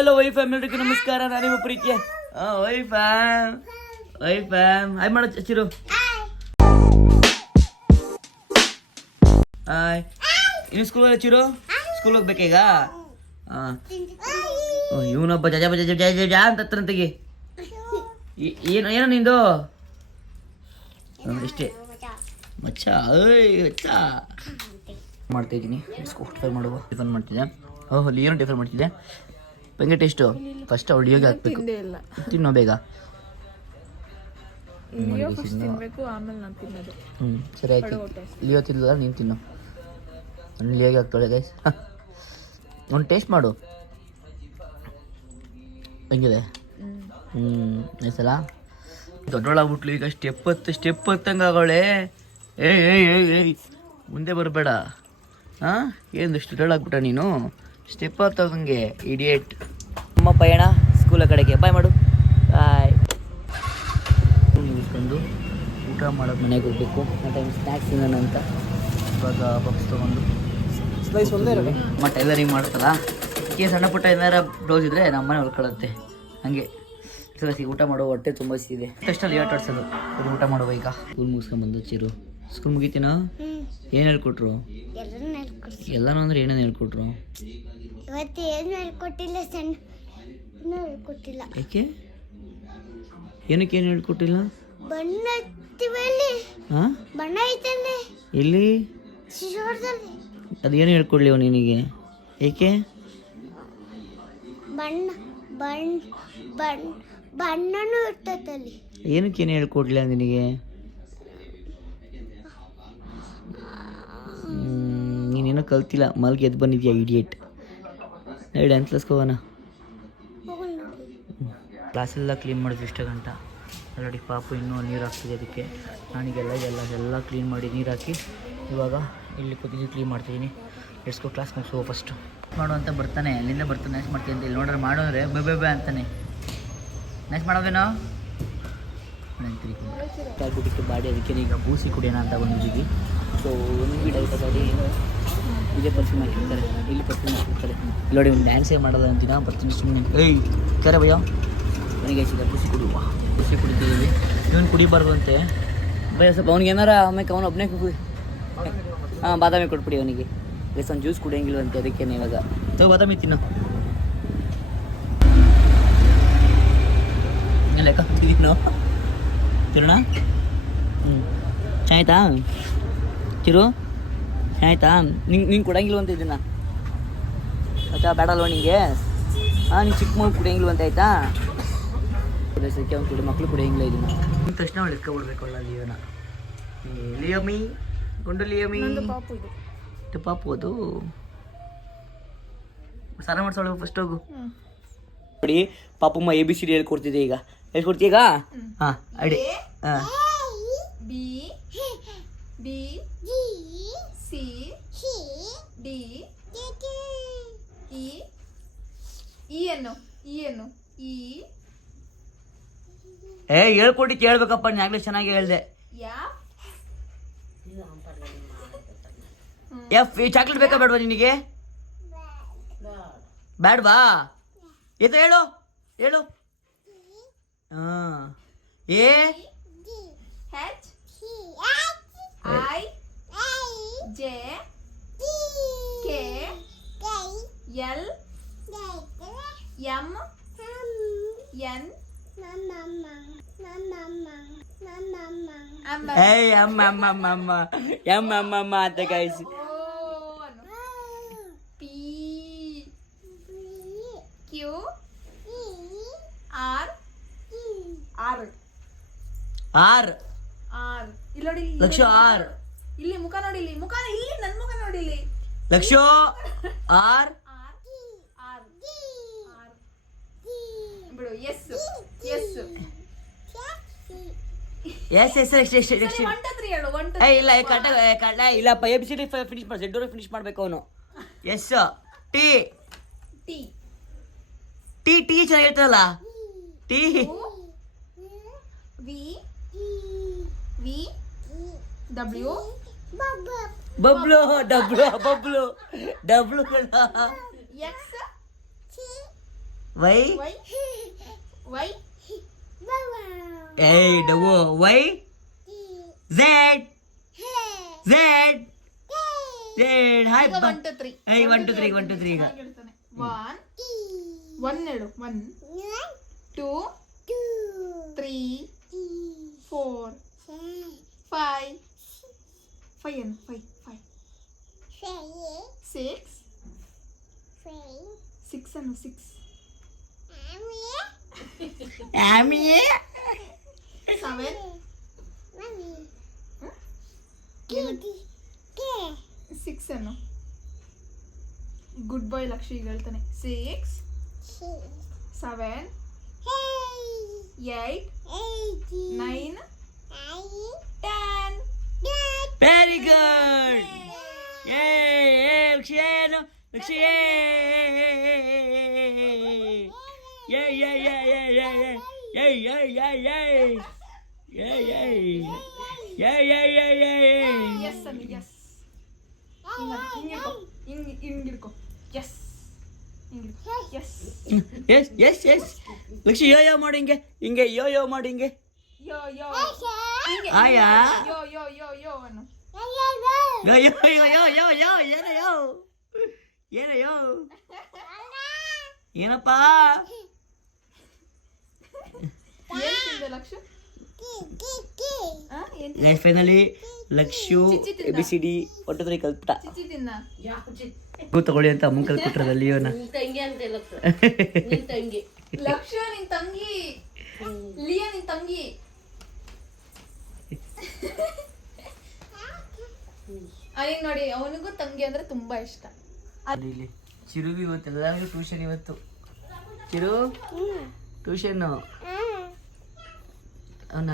Hello Y fam ಎಲ್ರಿಗೂ ನಮಸ್ಕಾರ. ನಾನು ನಿಮ್ಮ ಪ್ರೀತಿಯ ವೈ ಫ್ಯಾಮ್ ಹಾಯ್ ಮಾಡೋ ಚಿರು. ಹಾಯ್. ಇನ್ನು ಸ್ಕೂಲ್ ಚಿರು ಸ್ಕೂಲ್ ಹೋಗ್ಬೇಕೀಗ? ಇವನೊಬ್ಬ ಜಜ ಬಜ ಜಜ ಜಜ ಅಂತ ಹತ್ರಂತೆಗೆ ಏನೋ ನಿಂದು ಇಷ್ಟೇ ಮಚ್ಚ ಮಚ್ಚ ಮಾಡ್ತಾ ಇದ್ದೀನಿ. ಟಿಫನ್ ಮಾಡುವ ಟಿಫನ್ ಮಾಡ್ತಿದ್ದೆ. ಓಹೋ ಏನು ಟಿಫನ್ ಮಾಡ್ತಿದ್ದೆ? ಹೆಂಗೆ ಟೇಸ್ಟು? ಫಸ್ಟ್ ಅವಳು ಲಿಯೋಗೆ ಹಾಕ್ಬೇಕು. ತಿನ್ನೋ ಬೇಗ. ಸರಿ ಆಯ್ತು. ಲಿಯೋ ತಿನ್ನಲ್ಲ, ನೀನು ತಿನ್ನು. ನಾನು ಲಿಯೋಗೆ ಹಾಕ್ತಾಳೆ ಗೈಸ್. ಒಂದು ಟೇಸ್ಟ್ ಮಾಡು ಹೆಂಗಿದೆ. ಸಲ ದೊಡ್ಡೊಳಾಗ್ಬಿಟ್ಲು ಈಗ. ಸ್ಟೆಪ್ ಹತ್ತಂಗೆ ಆಗೋಳೆ. ಏಯ್ ಮುಂದೆ ಬರಬೇಡ. ಹಾಂ ಏನು ಇಷ್ಟು ದೊಡ್ಡಾಗ್ಬಿಟ್ಟ ನೀನು? ಸ್ಟೆಪ್ ಹತ್ತಂಗೆ ಇಡಿಯೇಟ್. ನಮ್ಮ ಪಯಣ ಸ್ಕೂಲ ಕಡೆಗೆ. ಬಾಯ್ ಮಾಡು. ಬಾಯ್. ಮುಗಿಸ್ಕೊಂಡು ಊಟ ಮಾಡೋದು ಮನೆಗೆ ಹೋಗ್ಬೇಕು. ಆ ಟೈಮ್ ಸ್ನ್ಯಾಕ್ಸ್ ತಿನ್ನೋಣ ಅಂತ ಇವಾಗ ಬಾಕ್ಸ್ ತೊಗೊಂಡು ಸ್ಲೈಸ್ ಒಂದೇ ಮತ್ತು ಟೈಲರಿಂಗ್ ಮಾಡ್ತಲ್ಲ. ಸಣ್ಣ ಪುಟ್ಟ ಏನಾರ ಬ್ಲೌಸ್ ಇದ್ದರೆ ನಮ್ಮ ಮನೆ ಹೊಲ್ಕೊಳ್ಳುತ್ತೆ. ಹಾಗೆ ಸರಿ ಊಟ ಮಾಡೋ ಹೊಟ್ಟೆ ತುಂಬ ಇದೆ. ಅಷ್ಟಲ್ಲಿ ಆಟಾಡ್ಸೋದು. ಊಟ ಮಾಡುವ ಈಗ. ಸ್ಕೂಲ್ ಮುಗಿಸ್ಕೊಂಡ್ಬಂದು ಚಿರು. ಸ್ಕೂಲ್ ಮುಗಿತೀನಾ? ಏನು ಹೇಳ್ಕೊಟ್ರು? ಎಲ್ಲನೂ ಅಂದ್ರೆ ಏನೇನು ಹೇಳ್ಕೊಟ್ರು? ಇವತ್ತು ಏನು ಹೇಳ್ಕೊಟ್ಟಿಲ್ಲ, ಹೇಳ್ಕೊಟ್ಟಿಲ್ಲ. ಯಾಕೆ? ಏನಕ್ಕೆ ಏನು ಹೇಳ್ಕೊಟ್ಟಿಲ್ಲ? ಬಣ್ಣ ಬಣ್ಣ ಐತಂದೆ ಎಲ್ಲಿ? ಅದೇನು ಹೇಳ್ಕೊಡ್ಲಿವ ನಿನಗೆ? ಏಕೆ? ಬಣ್ಣ ಬಣ್ಣ ಬಣ್ಣ ಬಣ್ಣನೂ ಇರ್ತೈತಲ್ಲಿ. ಏನಕ್ಕೇನು ಹೇಳ್ಕೊಡ್ಲಿಲ್ಲ ನಿನಗೆ? ನೀನೇನೋ ಕಲ್ತಿಲ್ಲ, ಮಲ್ಗೆ ಎದ್ದು ಬಂದಿದ್ಯಾ ಇಡಿಯೇಟ್. ಹೇಳಿ ಅನ್ಸ್ಲಸ್ಕೋವನ. ಕ್ಲಾಸೆಲ್ಲ ಕ್ಲೀನ್ ಮಾಡಿದ್ವಿ ಇಷ್ಟ ಗಂಟ. ಆಲ್ರೆಡಿ ಪಾಪು ಇನ್ನೂ ನೀರು ಹಾಕ್ತಿದೆ ಅದಕ್ಕೆ. ನಾನೀಗೆಲ್ಲ ಕ್ಲೀನ್ ಮಾಡಿ ನೀರು ಹಾಕಿ ಇವಾಗ ಇಲ್ಲಿ ಕೂತಿದ್ದು ಕ್ಲೀನ್ ಮಾಡ್ತಿದ್ದೀನಿ. ಎಡ್ಸ್ಕೊ ಕ್ಲಾಸ್ ಮುಗಿಸುವ ಫಸ್ಟು. ಮಾಡು ಅಂತ ಬರ್ತಾನೆ, ಅಲ್ಲಿಂದ ಬರ್ತಾನೆ. ನೆಕ್ಸ್ಟ್ ಮಾಡ್ತೀನಿ ಅಂತ ಇಲ್ಲಿ ನೋಡ್ರೆ ಮಾಡಿದ್ರೆ ಬೆ ಅಂತಾನೆ. ನೆಕ್ಸ್ಟ್ ಮಾಡೋದೇನೋ ಕಾಯ್ಬಿಟ್ಟಿತ್ತು ಬಾಡಿ. ಅದಕ್ಕೆ ಈಗ ಬೂಸಿ ಕುಡಿಯೋಣ ಅಂತ ಬಂದಿದ್ದೀವಿ. ಸೊ ಒಂದು ಗಿಡ ಐತಲ್ಲಿ ಇದೇ ಪರ್ಫ್ಯೂಮ್ ಹಾಕಿರ್ತಾರೆ, ಇಲ್ಲಿ ಪರ್ಫ್ಯೂಮ್ ಹಾಕಿರ್ತಾರೆ. ಇಲ್ಲಿ ನೋಡಿ ಒಂದು ಡ್ಯಾನ್ಸೇ ಮಾಡೋದು ಅಂತಿನ. ಬರ್ತೀನಿ ಸುಮ್ಮನೆ. ಏಯ್ ಕರೆ ಭಯ ನನಗೆ ಈಗ ಬೂಸಿ ಕುಡಿತಿದ್ದೀವಿ. ಇವನು ಕುಡಿಬಾರ್ದು ಅಂತೆ ಭಯ. ಸ್ವಲ್ಪ ಅವ್ನಿಗೆ ಏನಾರ ಆಮೇಲೆ ಅವನು ಒಬ್ಬನೇ ಬಾದಾಮಿ ಕೊಟ್ಬಿಡಿ ಅವನಿಗೆ. ಬೇಸ್ ಒಂದು ಜ್ಯೂಸ್ ಕುಡಿಯೋಂಗಿಲ್ವಂತೆ, ಅದಕ್ಕೇನೆ ಇವಾಗ ಬಾದಾಮಿ ತಿನ್ನು. ಲೆಕ್ಕ ಹಾಕ್ತಿದ್ದೀವಿ ನಾವು. ತಿರೋಣ. ಚೆನ್ನಾಯ್ತಾ ಚಿರು? ಚೆನ್ನಾಯ್ತಾ? ನಿಂಗೆ ಕೊಡಂಗಿಲ್ವಂತ ಇದನ್ನ? ಆಯ್ತಾ ಬೇಡಲ್ವ ನಿಂಗೆ? ನೀನು ಚಿಕ್ಕ ಮಗು ಕುಡಿಯಂಗಿಲ್ವಂತ ಆಯ್ತಾ? ಸಕ್ಕೆ ಅವ್ನು ಕುಡಿ, ಮಕ್ಕಳು ಕುಡಿಯಂಗಿಲ್ಲ ಇದನ್ನ. ನಿನ್ನ ತಕ್ಷಣ ಅವಳು ಎತ್ಕೊಬಿಡ್ಬೇಕು ಅಲ್ಲ ಲಿಯೋನ. ಲಿಯೋಮಿ ಗುಂಡು ಲಿಯೋಮಿ ಇದು ಪಾಪು. ಅದು ಸ್ನಾನ ಮಾಡ್ಸೋಳು ಫಸ್ಟ್ ಹೋಗು. ನೋಡಿ ಪಾಪಮ್ಮ ABCD ಹೇಳ್ಕೊಡ್ತಿದ್ದೆ. ಈಗ ಹೇಳ್ಕೊಡ್ತೀಯ ಈಗ? ಹಾಂ ಅಡಿ. ಹಾಂ B C D E ಏನು ಹೇಳ್ಕೊಟ್ಟಿದ್ದು ಹೇಳ್ಬೇಕಪ್ಪ. ನಾಗಲೇ ಚೆನ್ನಾಗಿ ಹೇಳ್ದೆ. F. ಈ ಚಾಕ್ಲೇಟ್ ಬೇಕಾ ಬೇಡವಾ ನಿನಗೆ? ಬೇಡವಾ? ಎತ್ತ ಹೇಳು. ಹಾಂ A H I J K L M N ಅಮ್ಮ ಅಂತ ಕಾಯಿಸಿ. P Q R ಇಲ್ಲಿ ನೋಡಿ. ಲಕ್ಷ ಆರ್. ಇಲ್ಲಿ ಮುಖ ನೋಡಿ. ಇಲ್ಲಿ ನನ್ನ ಮುಖ ನೋಡಿ. ಲಕ್ಷ ಆರ್ ಬಿಡು. ಎಸ್ ಇಲ್ಲ ಇಲ್ಲಪ್ಪ. ABCD ಫಿನಿಶ್ ಮಾಡಿ. Z ಫಿನಿಶ್ ಮಾಡ್ಬೇಕು ಅವನು. ಎಸ್ ಟಿ ಚೆನ್ನಾಗಿ ಹೇಳ್ತಾರಲ್ಲ. T V W W W X Y Y Y ಏಯ್ ಡವು Y Z Z Z hi ಈಗ 1 2 3 ಏಯ್ 1 2 3 1 2 3 ಈಗ ಹೇಳ್ತಾನೆ 1 ಹೇಳು 1 2 3 4 5 5 ಏನು 5 6 6 ಅನ್ನು 6 ಆಮಿಯೇ 7 6 ಅನ್ನು ಗುಡ್ ಬಾಯ್ ಲಕ್ಷ ಈಗ ಹೇಳ್ತಾನೆ 6 7 8 9 10 ವೆರಿ ಗುಡ್ ಏ ಲಕ್ಷ್ಯೇನು ಲಕ್ಷ್ಯೇ ಯೇ ಯೇ ಯೇ ಯೇ ಯೇ ಯೇ ಯೇ ಯೇ ಯೇ ಯೇ ಯೇ ಯೇ ಯೇ ಎಸ್ ಅನ್ನು ಎಸ್ ಹಿಂಗಿಡ್ಕೊ ಎಸ್ ಹಿಂಗಿಡ್ಕೊ yes yes yes yes Lakshmi ಯೋ ಯೋ ಮಾಡಿ ಹಿಂಗೆ ಹಿಂಗೆ ಯೋ ಯೋ ಮಾಡಿ ಹಿಂಗೆ ಯೋ ಯೋ ಹಿಂಗೆ ಆಯಾ ಯೋ ಯೋ ಯೋ ಯೋ ಅನ್ನು ಯೋ ಯೋ ಯೋ ಯೋ ಯೋ ಯೋ ಏನೋ ಯೋ ಏನೋ ಯೋ ಏನಪ್ಪ ಏನ್ ತಿಂದೆ ಲಕ್ಷ ಏನ್ ಲೈಫ್ ಫೈನಲಿ ಲಕ್ಷು ಚಿಚ್ಚಿ ತಿಂದ. ABCD ಒಟ್ಟದ್ರಿ ಕಲ್ತ್ಬಿಟ್ಟ ಚಿಚ್ಚಿ ತಿನ್ನ ತಗೊಳ್ಳಿ ಅಂತ ಅಮ್ಮನ್ ಕಲ್ತ್ಬಿಟ್ರದ ಲಿಯೋನ ಲಕ್ಷ ನಿನ್ ತಂಗಿ ಲಿಯಾ ನಿನ್ ತಂಗಿ ಅವನಿಗೆ ನೋಡಿ ಅವನಿಗೂ ತಂಗಿ ಅಂದ್ರೆ ತುಂಬಾ ಇಷ್ಟ ಇಲ್ಲಿ ಚಿರುಗೂ ಇವತ್ತು ಎಲ್ಲರಿಗೂ ಟ್ಯೂಷನ್ ಇವತ್ತು ಚಿರು ಟ್ಯೂಷನ್ ಅವನ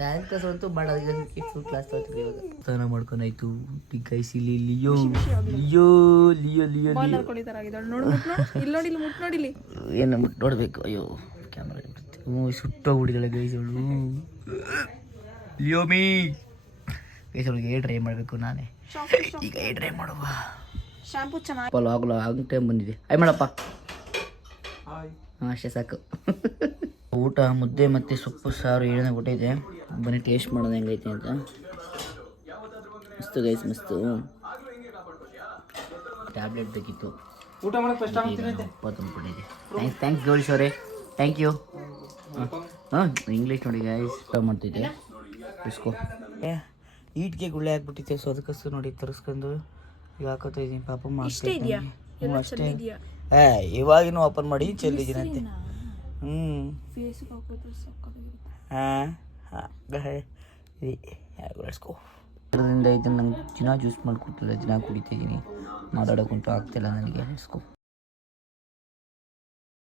ಡ್ಯಾನ್ಸ್ ಕ್ಲಾಸ್ ಅಂತೂ ಮಾಡೋದಕ್ಕೆ ಫುಲ್ ಕ್ಲಾಸ್ ತಗೋತೀವಿ ಇವಾಗ ಸ್ನಾನ ಮಾಡ್ಕೊಂಡಾಯ್ತು ಬಿಗ್ ಗೈಸ್ ಇಲ್ಲಿ Leo Leo Leo Leo Leo ಇಲ್ಲಿ ಮುಟ್ ನೋಡಿಲಿ ಏನು ನೋಡ್ಬೇಕು ಅಯ್ಯೋ ಕ್ಯಾಮ್ರಾ ಸುಟ್ಟೋಗ್ಬಿಟ್ಟಿದ್ದಾಳೆ ಗೈಸ್ ಅವಳು ಲಿಯೋ ಮೀ ಗೈಸ್ ಅವಳಿಗೆ ಏರ್ ಡ್ರೈ ಮಾಡಬೇಕು ನಾನೇ ಈಗ ಏರ್ ಡ್ರೈ ಮಾಡುವ ಶಾಂಪೂ ಚೆನ್ನಾಗಿ ಆಗಲ್ಲ ಆಗ ಟೈಮ್ ಬಂದಿದೆ ಆಯ್ ಮಾಡಪ್ಪ ಹಾಂ ಅಷ್ಟೇ ಸಾಕು ಊಟ ಮುದ್ದೆ ಮತ್ತು ಸೊಪ್ಪು ಸಾರು ಏನೇನೋ ಕೊಟ್ಟಿದೆ ಬನ್ನಿ ಟೇಸ್ಟ್ ಮಾಡೋದು ಹೆಂಗೈತೆ ಅಂತ ಮಸ್ತು ಗೈಸ್ ಮಸ್ತು ಟ್ಯಾಬ್ಲೆಟ್ ಬೇಕಿತ್ತು ಊಟ ಮಾಡಕ್ಕೆ ಫಸ್ಟ್ ಅಪ್ಪ ತಂದ್ಕೊಂಡಿದೆ ಥ್ಯಾಂಕ್ಸ್ ಗೌರೀಶ್ ಅವರೇ ಥ್ಯಾಂಕ್ ಯು ಹಾಂ ಇಂಗ್ಲೀಷ್ ನೋಡಿ ಗೈಸ್ ಮಾಡ್ತಿದ್ದೆ ಇಸ್ಕೋ ಈಟ್ಗೆ ಗುಳ್ಳೆ ಹಾಕ್ಬಿಟ್ಟಿದ್ದೆ ಸೊ ಅದಕ್ಕಷ್ಟು ನೋಡಿ ತರಿಸ್ಕೊಂಡು ಈಗ ಹಾಕೋತಾ ಇದ್ದೀನಿ ಪಾಪ ಮಾಡ್ತಾ ಅಷ್ಟೇ ಇವಾಗಿನೂ ಓಪನ್ ಮಾಡಿ ಚೆಲ್ಲಿದ್ದೀನಂತೆ ಇದರಿಂದ ಇದನ್ನು ನಂಗೆ ದಿನ ಜ್ಯೂಸ್ ಮಾಡಿಕೊಟ್ಟಿಲ್ಲ ದಿನ ಕುಡಿತಾ ಇದ್ದೀನಿ ಮಾತಾಡೋಕ್ಕಂತೂ ಆಗ್ತಿಲ್ಲ ನನಗೆ ಲೆಟ್ಸ್ ಗೋ